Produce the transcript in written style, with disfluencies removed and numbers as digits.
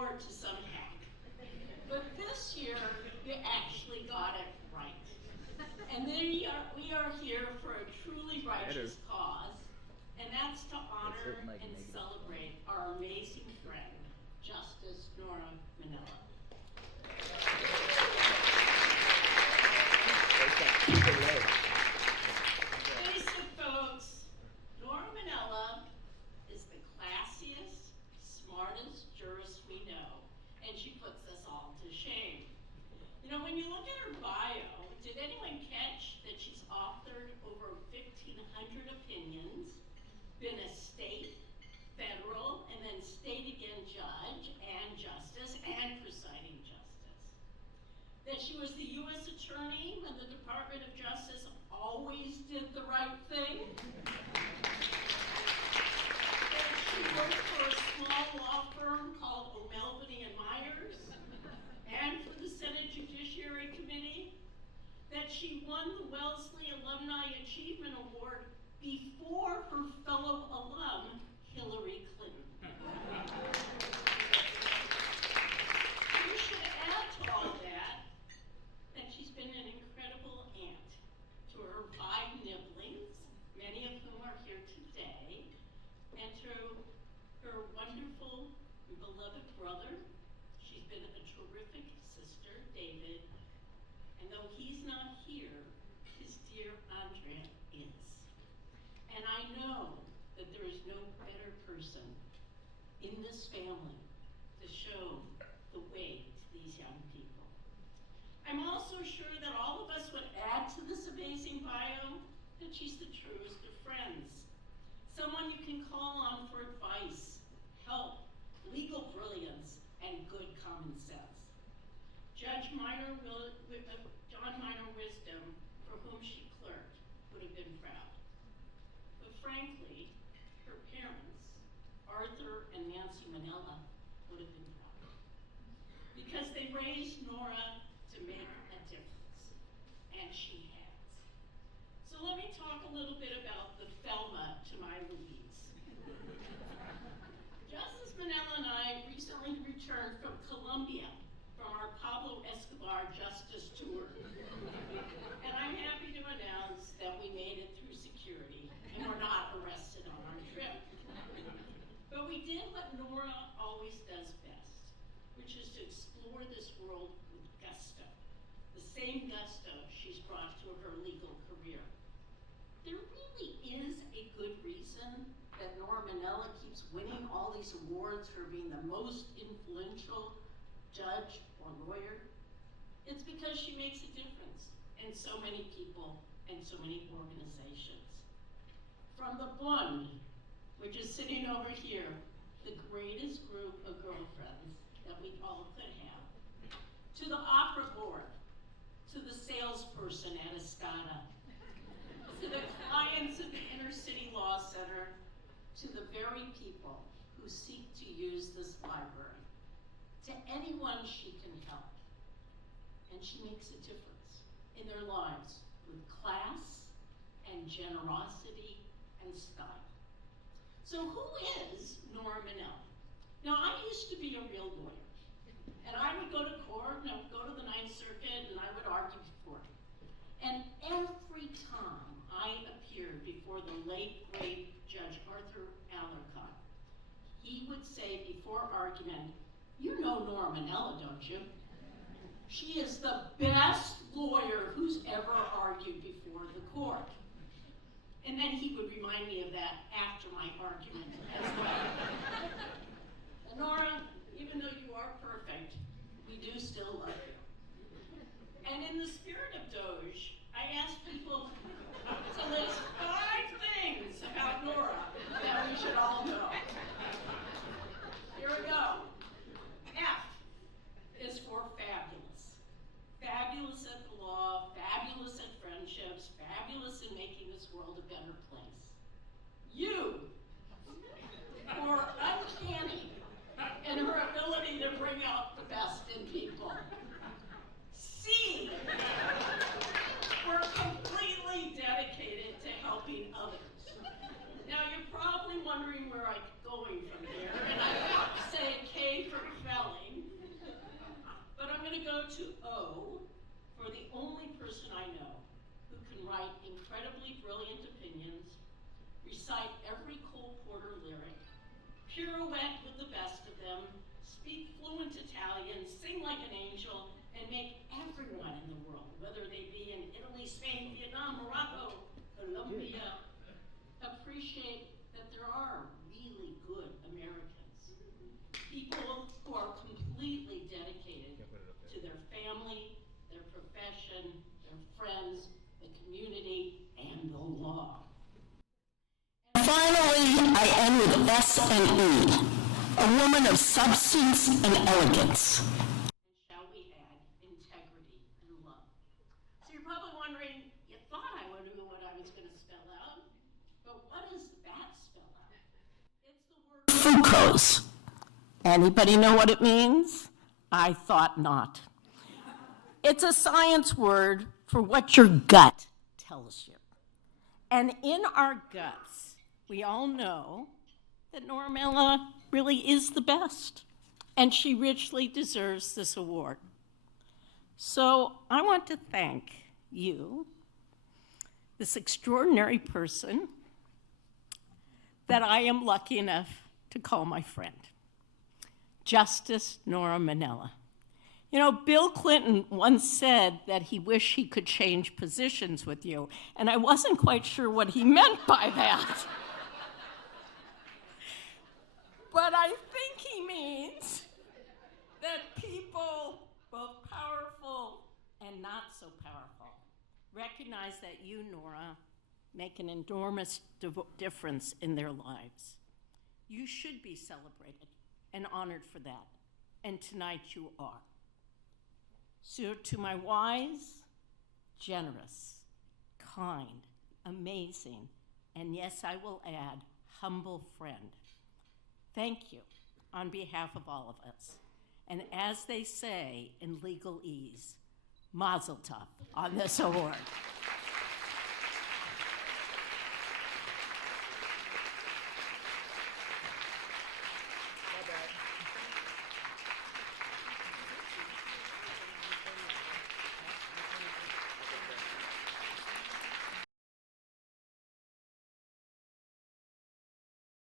resort to some hack. But this year, you actually got it right. And then we are here for a truly righteous cause, and that's to honor and celebrate our amazing friend, Justice Nora Manella. Face it, folks, Nora Manella is the classiest, smartest jurist we know, and she puts us all to shame. You know, when you look at her bio, did anyone catch that she's authored over 1,500 opinions, been a state, federal, and then state again judge and justice and presiding justice? That she was the U.S. Attorney when the Department of Justice always did the right thing? That she worked for a small law firm called O'Melveny and Myers and for the Senate Judiciary Committee? That she won the Wellesley Alumni Achievement Award before her fellow alum, Hillary Clinton. You should add to all that she's been an incredible aunt to her 5 nibblings, many of whom are here today, and to her wonderful and beloved brother. She's been a terrific sister, David, and though he's not here, his dear Andrea is. And I know that there is no better person in this family to show the way to these young people. I'm also sure that all of us would add to this amazing bio that she's the truest of friends. Someone you can call on for advice, help, legal brilliance, and good common sense. John Minor Wisdom, for whom she clerked, would have been proud. But frankly, her parents, Arthur and Nancy Manella, would have been proud. Because they raised Nora to make a difference, and she has. So let me talk a little bit about the Thelma to my Louise. Justice Manella and I recently returned from Colombia from our Pablo Escobar Justice Tour. And I'm happy to announce that we made it through security and were not arrested on our trip. But we did what Nora always does best, which is to explore this world with gusto, the same gusto she's brought to her legal career. There really is a good reason that Nora Manella keeps winning all these awards for being the most influential judge or lawyer. It's because she makes a difference in so many people and so many organizations. From the Bund, which is sitting over here, the greatest group of girlfriends that we all could have, to the opera board, to the salesperson at Escada, to the clients of the Inner City Law Center, to the very people who seek to use this library, to anyone she can help. And she makes a difference in their lives with class and generosity and style. So who is Nora Manella? Now, I used to be a real lawyer, and I would go to court, and I would go to the Ninth Circuit, and I would argue for it. And every time I appeared before the late, great Judge Arthur Alarcon, he would say before argument, "You know Nora Manella, don't you? She is the best lawyer who's ever argued before the court." And then he would remind me of that after my argument as well. And Nora, even though you are perfect, we do still love you. And in the spirit of Doge, I asked people to list 5 things about Nora that we should all know. Here we go. F is for fabulous. Fabulous at the law, fabulous at friendships, fabulous in making this world a better place. U for uncanny and her ability to bring out the best in people. C for completely dedicated to helping others. Now you're probably wondering where I'm going from here, and I have to say K for Kelly. only person I know who can write incredibly brilliant opinions, recite every Cole Porter lyric, pirouette with the best of them, speak fluent Italian, sing like an angel, and make everyone in the world, whether they be in Italy, Spain, Vietnam, Morocco, Colombia, appreciate that there are really good Americans. People who are completely dedicated to their family, their profession, their friends, the community, and the law. Finally, I end with S and E, a woman of substance and elegance. And shall we add integrity and love? So you're probably wondering, you thought I would know what I was going to spell out, but what does that spell out? It's the word Fructose. Anybody know what it means? I thought not. It's a science word for what your gut tells you. And in our guts, we all know that Nora really is the best, and she richly deserves this award. So I want to thank you, this extraordinary person that I am lucky enough to call my friend, Justice Nora Manella. You know, Bill Clinton once said that he wished he could change positions with you, and I wasn't quite sure what he meant by that. But I think he means that people, both powerful and not so powerful, recognize that you, Nora, make an enormous difference in their lives. You should be celebrated and honored for that, and tonight you are. So to my wise, generous, kind, amazing, and yes, I will add, humble friend, thank you on behalf of all of us. And as they say in legalese, mazel tov on this award.